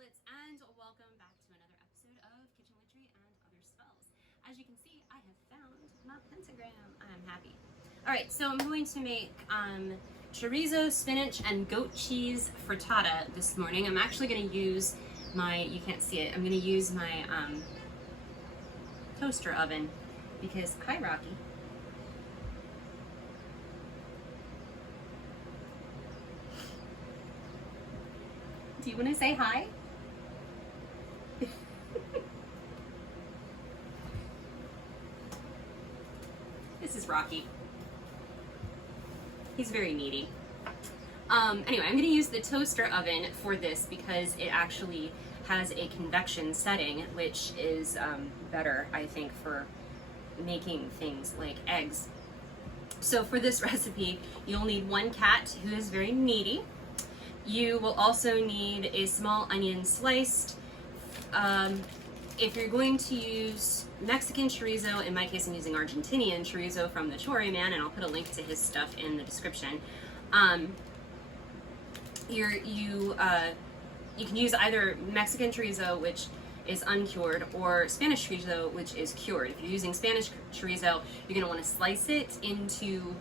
Schlitz, and welcome back to another episode of Kitchen Witchery and Other Spells. As you can see, I have found my pentagram. I'm happy. Alright, so I'm going to make chorizo, spinach, and goat cheese frittata this morning. I'm actually going to use my, you can't see it, I'm going to use my toaster oven because, hi Rocky. Do you want to say hi? This is Rocky. He's very needy. Anyway, I'm going to use the toaster oven for this because it actually has a convection setting, which is better, I think, for making things like eggs. So for this recipe, you'll need one cat who is very needy. You will also need a small onion sliced. If you're going to use Mexican chorizo, in my case I'm using Argentinian chorizo from the Chori Man, and I'll put a link to his stuff in the description. You can use either Mexican chorizo, which is uncured, or Spanish chorizo, which is cured. If you're using Spanish chorizo, you're going to want to slice it into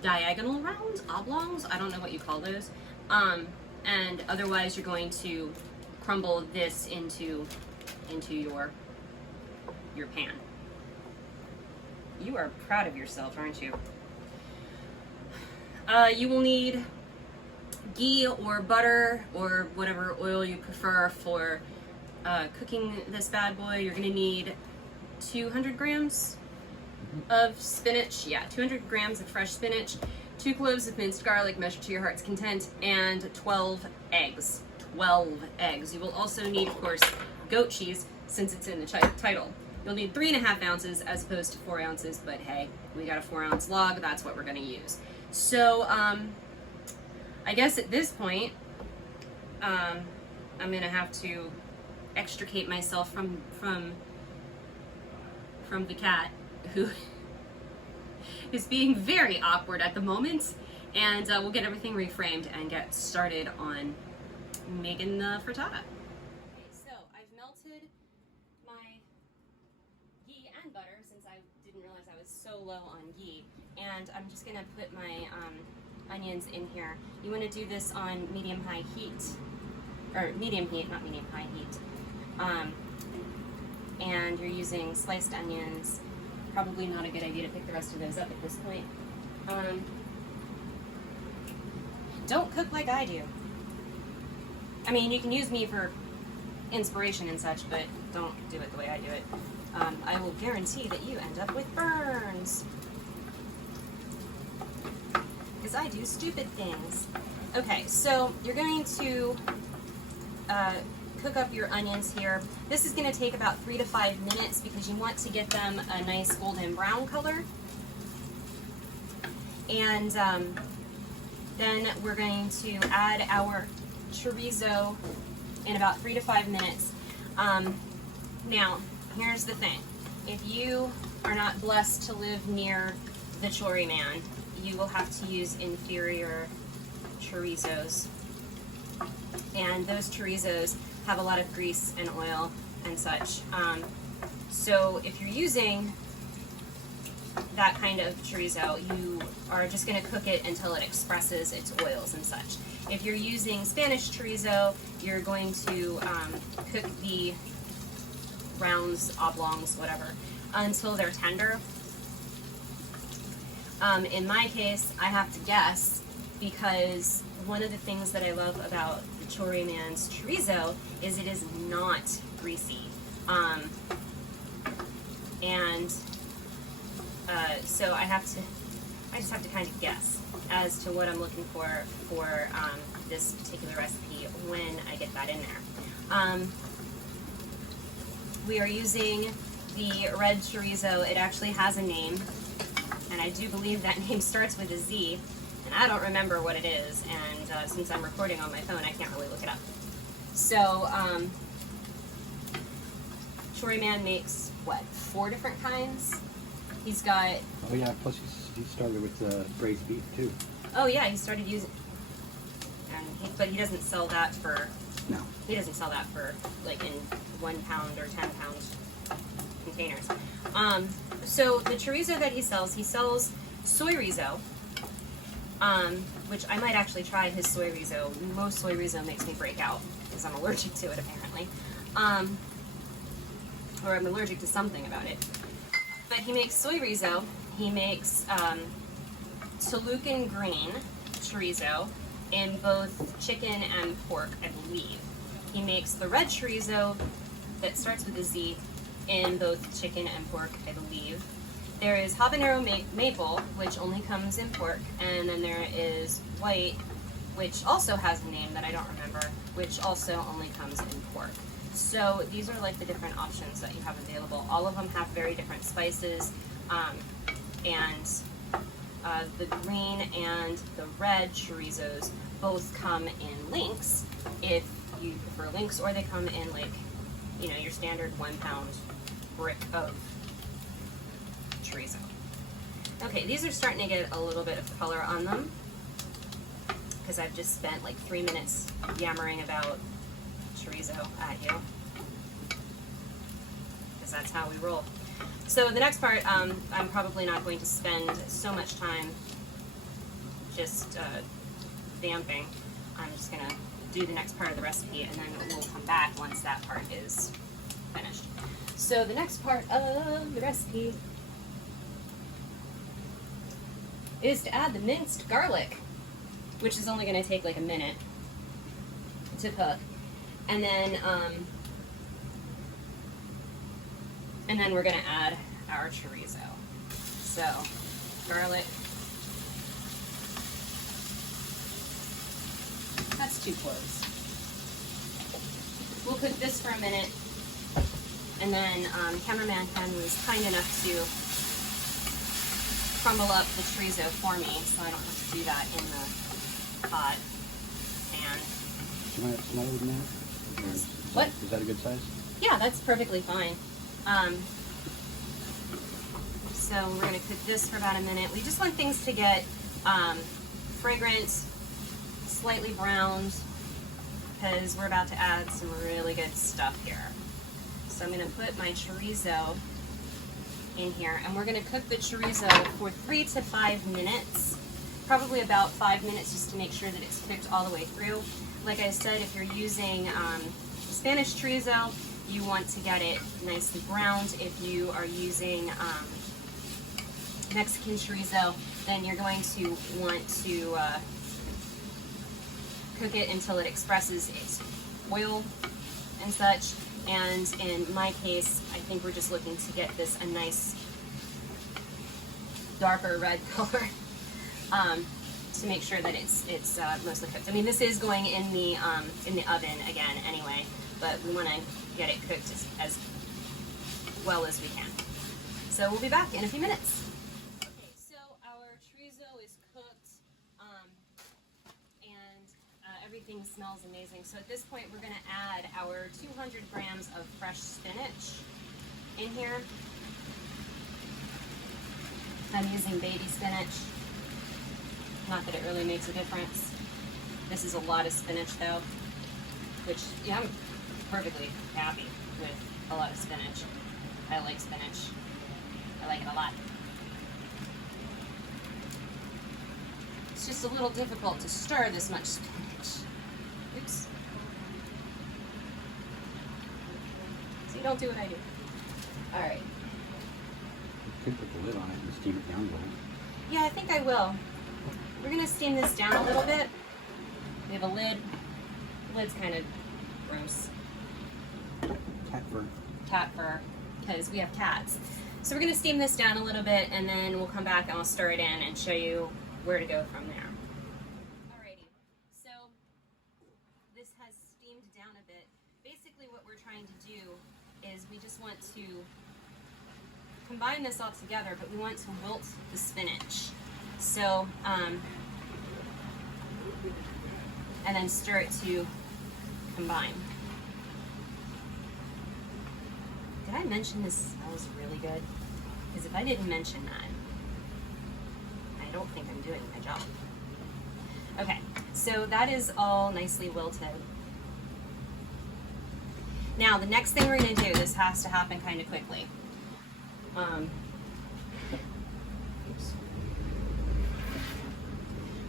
diagonal rounds, oblongs, I don't know what you call those, and otherwise you're going to crumble this into your pan. You are proud of yourself, aren't you? You will need ghee or butter or whatever oil you prefer for cooking this bad boy. You're going to need 200 grams of spinach, 200 grams of fresh spinach, 2 cloves of minced garlic measured to your heart's content, and 12 eggs. 12 eggs. You will also need, of course, goat cheese since it's in the title. You'll need 3.5 ounces as opposed to 4 ounces, but hey, we got a 4-ounce log, that's what we're going to use. So, I guess at this point, I'm going to have to extricate myself from the cat, who is being very awkward at the moment, and we'll get everything reframed and get started on making the frittata. Okay, so I've melted my ghee and butter since I didn't realize I was so low on ghee, and I'm just gonna put my onions in here. You want to do this on medium-high heat, or medium heat, not medium-high heat, and you're using sliced onions. Probably not a good idea to pick the rest of those up at this point. Don't cook like I do. I mean, you can use me for inspiration and such, but don't do it the way I do it. I will guarantee that you end up with burns. Because I do stupid things. Okay, so you're going to cook up your onions here. This is going to take about 3 to 5 minutes because you want to get them a nice golden brown color. And then we're going to add our chorizo in about 3 to 5 minutes. Now, here's the thing. If you are not blessed to live near the Chori Man, you will have to use inferior chorizos. And those chorizos have a lot of grease and oil and such. So if you're using that kind of chorizo, you are just going to cook it until it expresses its oils and such. If you're using Spanish chorizo, you're going to cook the rounds, oblongs, whatever, until they're tender. In my case, I have to guess, because one of the things that I love about the Chori Man's chorizo is it is not greasy. So I just have to kind of guess as to what I'm looking for this particular recipe when I get that in there. We are using the red chorizo. It actually has a name, and I do believe that name starts with a Z. And I don't remember what it is, and since I'm recording on my phone, I can't really look it up. So, Chori Man makes, what, 4 different kinds? He's got... Oh yeah, plus he started with braised beef too. Oh yeah, he started using... but he doesn't sell that for No. He doesn't sell that for like in 1 pound or 10 pound containers. So the chorizo that he sells soy rizo, which I might actually try his soy rizo. Most soy rizo makes me break out because I'm allergic to it apparently. Or I'm allergic to something about it. But he makes soy rizo. He makes Tolucan green chorizo in both chicken and pork, I believe. He makes the red chorizo that starts with a Z in both chicken and pork, I believe. There is habanero maple, which only comes in pork, and then there is white, which also has a name that I don't remember, which also only comes in pork. So these are like the different options that you have available. All of them have very different spices, and the green and the red chorizos both come in links if you prefer links, or they come in like, you know, your standard 1 pound brick of chorizo. Okay, these are starting to get a little bit of color on them because I've just spent like 3 minutes yammering about chorizo at you, because that's how we roll. So the next part, I'm probably not going to spend so much time just vamping. I'm just going to do the next part of the recipe, and then we'll come back once that part is finished. So the next part of the recipe is to add the minced garlic, which is only going to take like a minute to cook. And then we're going to add our chorizo. So garlic. That's too close. We'll cook this for a minute, and then cameraman Ken was kind enough to crumble up the chorizo for me, so I don't have to do that in the pot pan. You want it smaller than that? What? Is that a good size? Yeah, that's perfectly fine. So we're going to cook this for about a minute. We just want things to get fragrant, slightly browned, because we're about to add some really good stuff here. So I'm going to put my chorizo in here, and we're going to cook the chorizo for 3 to 5 minutes, probably about 5 minutes, just to make sure that it's cooked all the way through. Like I said, if you're using Spanish chorizo, you want to get it nicely browned. If you are using Mexican chorizo, then you're going to want to cook it until it expresses its oil and such. And in my case, I think we're just looking to get this a nice darker red color to make sure that it's mostly cooked. I mean, this is going in the oven again anyway, but we want to get it cooked as well as we can. So we'll be back in a few minutes. Okay, so our chorizo is cooked, and everything smells amazing. So at this point, we're going to add our 200 grams of fresh spinach in here. I'm using baby spinach. Not that it really makes a difference. This is a lot of spinach though, which, yeah, I'm perfectly happy with a lot of spinach. I like spinach. I like it a lot. It's just a little difficult to stir this much spinach. Oops. So you don't do what I do. Alright. You could put the lid on it and steam it down a little. Yeah, I think I will. We're going to steam this down a little bit. We have a lid. The lid's kind of gross. Cat fur. Cat fur, because we have cats. So we're going to steam this down a little bit, and then we'll come back and I'll stir it in and show you where to go from there. Alrighty, so this has steamed down a bit. Basically what we're trying to do is we just want to combine this all together, but we want to wilt the spinach. So, and then stir it to combine. Did I mention this smells really good? Because if I didn't mention that, I don't think I'm doing my job. Okay, so that is all nicely wilted. Now, the next thing we're going to do, this has to happen kind of quickly. Oops.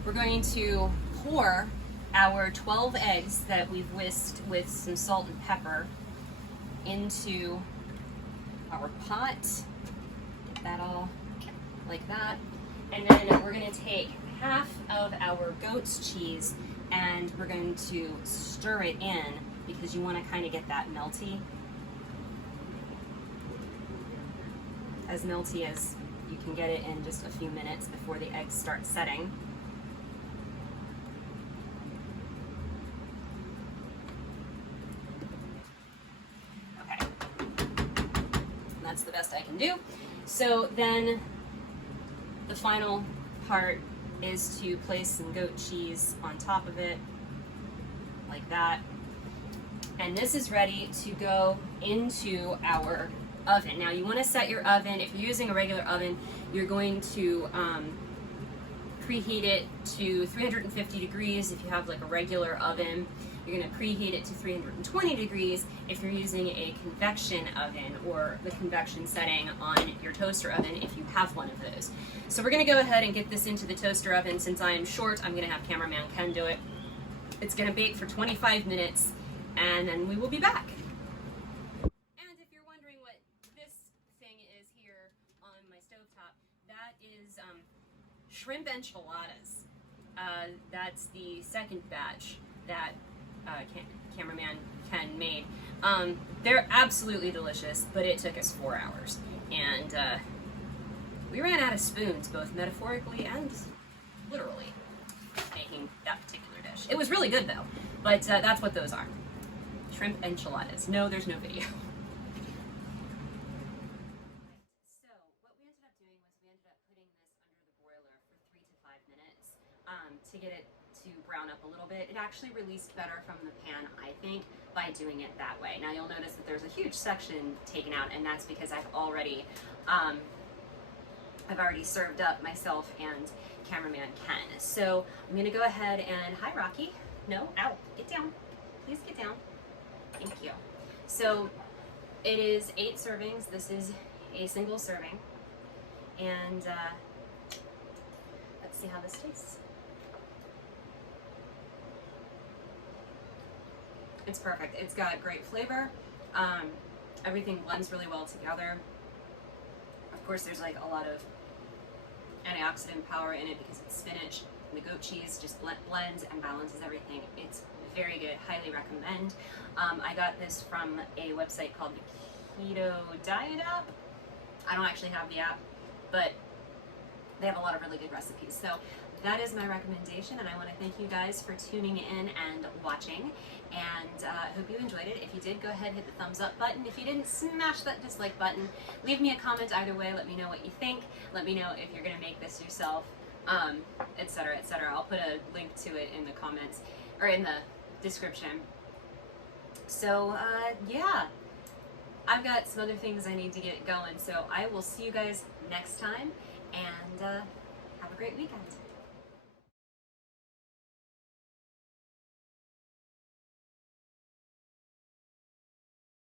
We're going to pour our 12 eggs that we've whisked with some salt and pepper into our pot. Get that all like that. And then we're going to take half of our goat's cheese and we're going to stir it in because you want to kind of get that melty. As melty as you can get it in just a few minutes before the eggs start setting. Okay, that's the best I can do. So then the final part is to place some goat cheese on top of it, like that. And this is ready to go into our oven. Now you want to set your oven, if you're using a regular oven, you're going to preheat it to 350 degrees. If you have like a regular oven, you're going to preheat it to 320 degrees if you're using a convection oven, or the convection setting on your toaster oven if you have one of those. So we're going to go ahead and get this into the toaster oven. Since I am short, I'm going to have cameraman Ken do it. It's going to bake for 25 minutes and then we will be back. And if you're wondering what this thing is here on my stovetop, that is shrimp enchiladas. That's the second batch that cameraman Ken made. They're absolutely delicious, but it took us 4 hours. And we ran out of spoons, both metaphorically and literally, making that particular dish. It was really good though, but that's what those are. Shrimp enchiladas. No, there's no video. So what we ended up doing was we ended up putting this under the broiler for 3 to 5 minutes to get it to brown up a little bit. It actually released better from the pan, I think, by doing it that way. Now you'll notice that there's a huge section taken out, and that's because I've already served up myself and cameraman Ken. So I'm gonna go ahead and, hi Rocky, no, ow, get down, please get down, thank you. So it is 8 servings, this is a single serving, and let's see how this tastes. It's perfect. It's got great flavor. Everything blends really well together. Of course, there's like a lot of antioxidant power in it because it's spinach. And the goat cheese just blends and balances everything. It's very good. Highly recommend. I got this from a website called the Keto Diet app. I don't actually have the app, but they have a lot of really good recipes. So that is my recommendation, and I want to thank you guys for tuning in and watching, and I hope you enjoyed it. If you did, go ahead, hit the thumbs up button. If you didn't, smash that dislike button. Leave me a comment either way. Let me know what you think. Let me know if you're going to make this yourself, etc., etc. I'll put a link to it in the comments, or in the description. So, yeah. I've got some other things I need to get going, so I will see you guys next time, and have a great weekend.